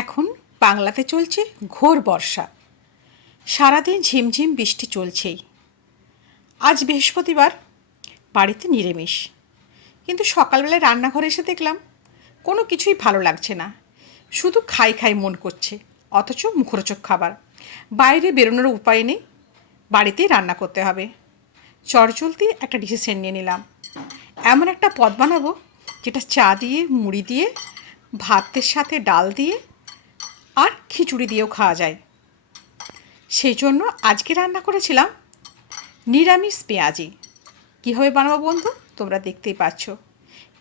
এখন বাংলাতে চলছে ঘোর বর্ষা। সারাদিন ঝিমঝিম বৃষ্টি চলছেই। আজ বৃহস্পতিবার, বাড়িতে নিরামিষ। কিন্তু সকালবেলায় রান্নাঘরে এসে দেখলাম, কোনো কিছুই ভালো লাগছে না। শুধু খাই খাই মন করছে, অথচ মুখরোচক খাবার। বাইরে বেরোনোর উপায় নেই, বাড়িতেই রান্না করতে হবে। চটজলদি একটা ডিসিশন নিয়ে নিলাম। এমন একটা পদ বানাবো, যেটা চা দিয়ে, মুড়ি দিয়ে, ভাতের সাথে ডাল দিয়ে আর খিচুড়ি দিয়েও খাওয়া যায়। সেই জন্য আজকে রান্না করেছিলাম নিরামিষ পেঁয়াজি। কীভাবে বানাবো বন্ধু? তোমরা দেখতেই পাচ্ছ।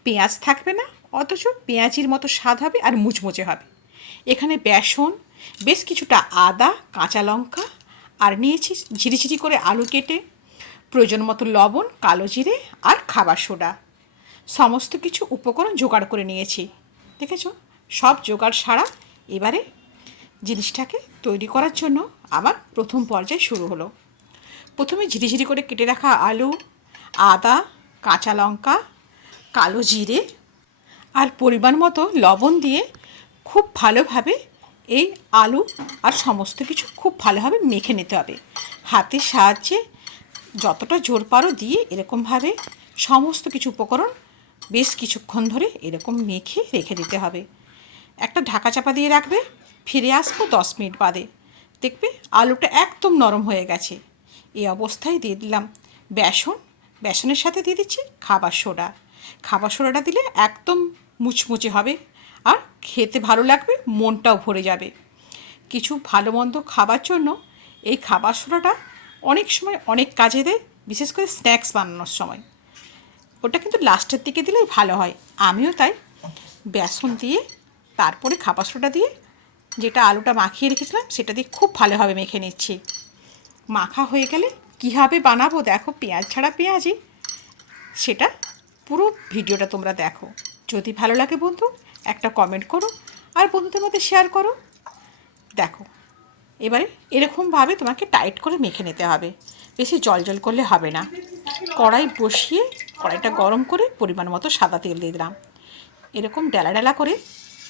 পেঁয়াজ থাকবে না, অথচ পেঁয়াজির মতো স্বাদ হবে আর মুচমুচে হবে। এখানে বেসন, বেশ কিছুটা আদা, কাঁচা লঙ্কা আর নিয়েছি ঝিরিঝিরি করে আলু কেটে, প্রয়োজন মতো লবণ, কালো জিরে আর খাবার সোডা। সমস্ত কিছু উপকরণ জোগাড় করে নিয়েছি। দেখেছ? সব জোগাড় সারা এবারে জিনিসটাকে তৈরি করার জন্য আবার প্রথম পর্যায় শুরু হলো। প্রথমে ঝিরিঝিরি করে কেটে রাখা আলু, আদা, কাঁচা লঙ্কা, কালো জিরে আর পরিমাণ মতো লবণ দিয়ে খুব ভালোভাবে এই আলু আর সমস্ত কিছু খুব ভালোভাবে মেখে নিতে হবে। হাতের সাহায্যে যতটা জোর পারো দিয়ে এরকমভাবে সমস্ত কিছু উপকরণ বেশ কিছুক্ষণ ধরে এরকম মেখে রেখে দিতে হবে। একটা ঢাকা চাপা দিয়ে রাখবে। ফিরে আসব দশ মিনিট বাদে। দেখবে আলুটা একদম নরম হয়ে গেছে। এই অবস্থায় দিয়ে দিলাম বেসন। বেসনের সাথে দিয়ে দিচ্ছি খাবার সোডা। খাবার সোডাটা দিলে একদম মুচমুচে হবে আর খেতে ভালো লাগবে, মনটাও ভরে যাবে। কিছু ভালো মন্দ খাবার জন্য এই খাবার সোডাটা অনেক সময় অনেক কাজে দেয়, বিশেষ করে স্ন্যাক্স বানানোর সময়। ওটা কিন্তু লাস্টের দিকে দিলেই ভালো হয়। আমিও তাই বেসন দিয়ে, তারপরে খাবার সোডা দিয়ে যেটা আলুটা মাখিয়ে রেখেছিলাম, সেটা দিয়ে খুব ভালোভাবে মেখে নিচ্ছি। মাখা হয়ে গেলে কীভাবে বানাবো দেখো, পেঁয়াজ ছাড়া পেঁয়াজি সেটা পুরো ভিডিওটা তোমরা দেখো। যদি ভালো লাগে বন্ধু, একটা কমেন্ট করো আর বন্ধুদের মধ্যে শেয়ার করো। দেখো, এবারে এরকমভাবে তোমাকে টাইট করে মেখে নিতে হবে। বেশি জল জল করলে হবে না। কড়াই বসিয়ে কড়াইটা গরম করে পরিমাণ মতো সাদা তেল দিয়ে দিলাম। এরকম ডেলা ডেলা করে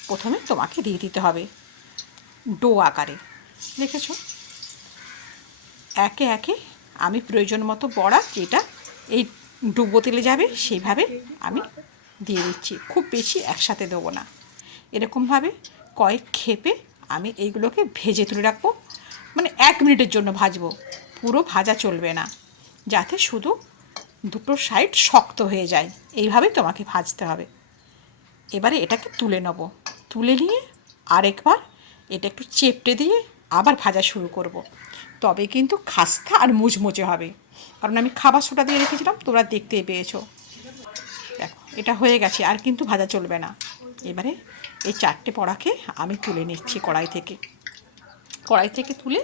প্রথমে তোমাকে দিয়ে দিতে হবে। ডো আকারে। দেখেছ? একে একে আমি প্রয়োজন মতো বড়া যেটা এই ডুবো তেলে যাবে, সেইভাবে আমি দিয়ে দিচ্ছি। খুব বেশি একসাথে দেবো না। এরকমভাবে কয়েক খেপে আমি এইগুলোকে ভেজে তুলে রাখব। মানে এক মিনিটের জন্য ভাজবো। পুরো ভাজা চলবে না। যাতে শুধু দুটো সাইড শক্ত হয়ে যায়। এইভাবেই তোমাকে ভাজতে হবে। এবারে এটাকে তুলে নেব। তুলে নিয়ে আরেকবার এটা একটু চেপটে দিয়ে আবার ভাজা শুরু করব। তবে কিন্তু খাস্তা আর মুচমুচে হবে। কারণ আমি খাবার সোটা দিয়ে রেখেছিলাম, তোমরা দেখতেই পেয়েছ। দেখো, এটা হয়ে গেছে, আর কিন্তু ভাজা চলবে না। এবারে এই চারটে পড়াকে আমি তুলে নিচ্ছি কড়াই থেকে। কড়াই থেকে তুলে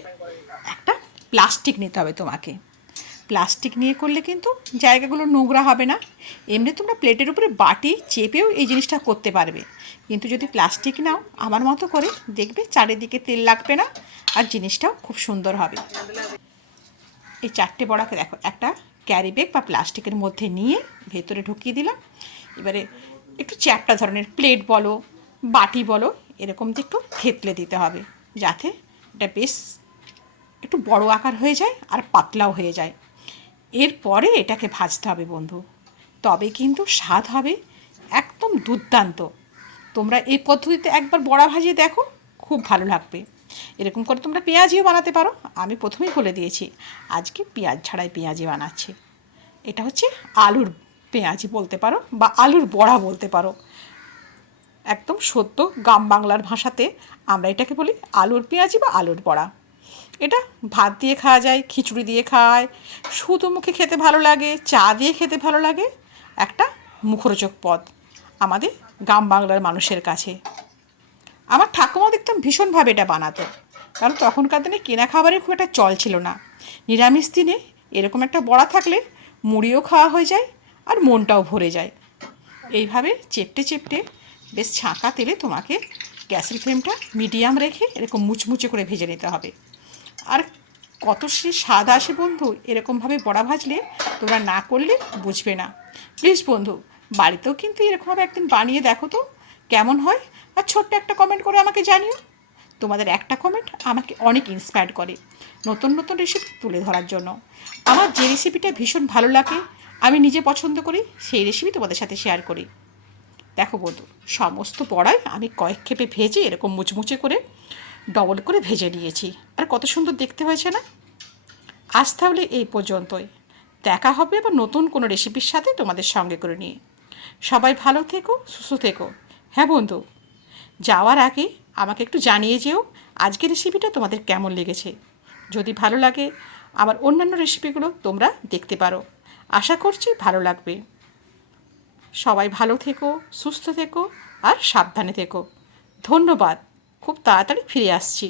একটা প্লাস্টিক নিতে হবে তোমাকে। প্লাস্টিক নিয়ে করলে কিন্তু জায়গাগুলো নোংরা হবে না। এমনি তোমরা প্লেটের উপরে বাটি চেপেও এই জিনিসটা করতে পারবে। কিন্তু যদি প্লাস্টিক নাও, আমার মতো করে দেখবে চারিদিকে তেল লাগবে না আর জিনিসটাও খুব সুন্দর হবে। এই চারটে বড়াকে দেখো, একটা ক্যারি ব্যাগ বা প্লাস্টিকের মধ্যে নিয়ে ভেতরে ঢুকিয়ে দিলাম। এবারে একটু চ্যাপটা ধরনের প্লেট বলো, বাটি বলো, এরকম দিয়ে একটু থেতলে দিতে হবে। যাতে এটা বেশ একটু বড় আকার হয়ে যায় আর পাতলাও হয়ে যায়। এরপরে এটাকে ভাজতে হবে বন্ধু। তবে কিন্তু স্বাদ হবে একদম দুর্দান্ত। তোমরা এই পদ্ধতিতে একবার বড়া ভাজিয়ে দেখো, খুব ভালো লাগবে। এরকম করে তোমরা পেঁয়াজিও বানাতে পারো। আমি প্রথমেই বলে দিয়েছি, আজকে পেঁয়াজ ছাড়াই পেঁয়াজি বানাচ্ছি। এটা হচ্ছে আলুর পেঁয়াজি বলতে পারো বা আলুর বড়া বলতে পারো। একদম সত্য, গ্রাম বাংলার ভাষাতে আমরা এটাকে বলি আলুর পেঁয়াজি বা আলুর বড়া। এটা ভাত দিয়ে খাওয়া যায়, খিচুড়ি দিয়ে খাওয়ায়। শুধু মুখে খেতে ভালো লাগে, চা দিয়ে খেতে ভালো লাগে, একটা মুখরোচক পদ আমাদের গ্রাম বাংলার মানুষের কাছে। আমার ঠাকুমাও দেখতাম ভীষণভাবে এটা বানাতো, কারণ তখনকার দিনে কেনা খাবারের খুব একটা চল ছিল না। নিরামিষ দিনে এরকম একটা বড়া থাকলে মুড়িও খাওয়া হয়ে যায় আর মনটাও ভরে যায়। এইভাবে চেপটে চেপটে বেশ ছাঁকা তেলে তোমাকে গ্যাসের ফ্লেমটা মিডিয়াম রেখে এরকম মুচমুচে করে ভেজে নিতে হবে। আর কত সে স্বাদ আসে বন্ধু? এরকমভাবে বড়া ভাজলে তোমরা না করলে বুঝবে না। প্লিজ বন্ধু, বাড়িতেও কিন্তু এরকমভাবে একদিন বানিয়ে দেখো তো, কেমন হয়? আর ছোট্ট একটা কমেন্ট করে আমাকে জানিও। তোমাদের একটা কমেন্ট আমাকে অনেক ইন্সপায়ার করে, নতুন নতুন রেসিপি তুলে ধরার জন্য। আমার যে রেসিপিটা ভীষণ ভালো লাগে, আমি নিজে পছন্দ করি, সেই রেসিপি তোমাদের সাথে শেয়ার করি। দেখো বন্ধু, সমস্ত বড়াই আমি কয়েক খেপে ভেজে এরকম মুচমুচে করে ডবল করে ভেজে নিয়েছি। আর কত সুন্দর দেখতে হয়েছে না? আজ তাহলে এই পর্যন্তই। দেখা হবে আবার নতুন কোনো রেসিপির সাথে তোমাদের সঙ্গে করে নিয়ে। সবাই ভালো থেকো, সুস্থ থেকো। হ্যাঁ বন্ধু, যাওয়ার আগে আমাকে একটু জানিয়ে যেও আজকের রেসিপিটা তোমাদের কেমন লেগেছে। যদি ভালো লাগে আমার অন্যান্য রেসিপিগুলো তোমরা দেখতে পারো। আশা করছি ভালো লাগবে। সবাই ভালো থেকো, সুস্থ থেকো, আর সাবধানে থেকো। ধন্যবাদ। খুব তাড়াতাড়ি ফিরে আসছি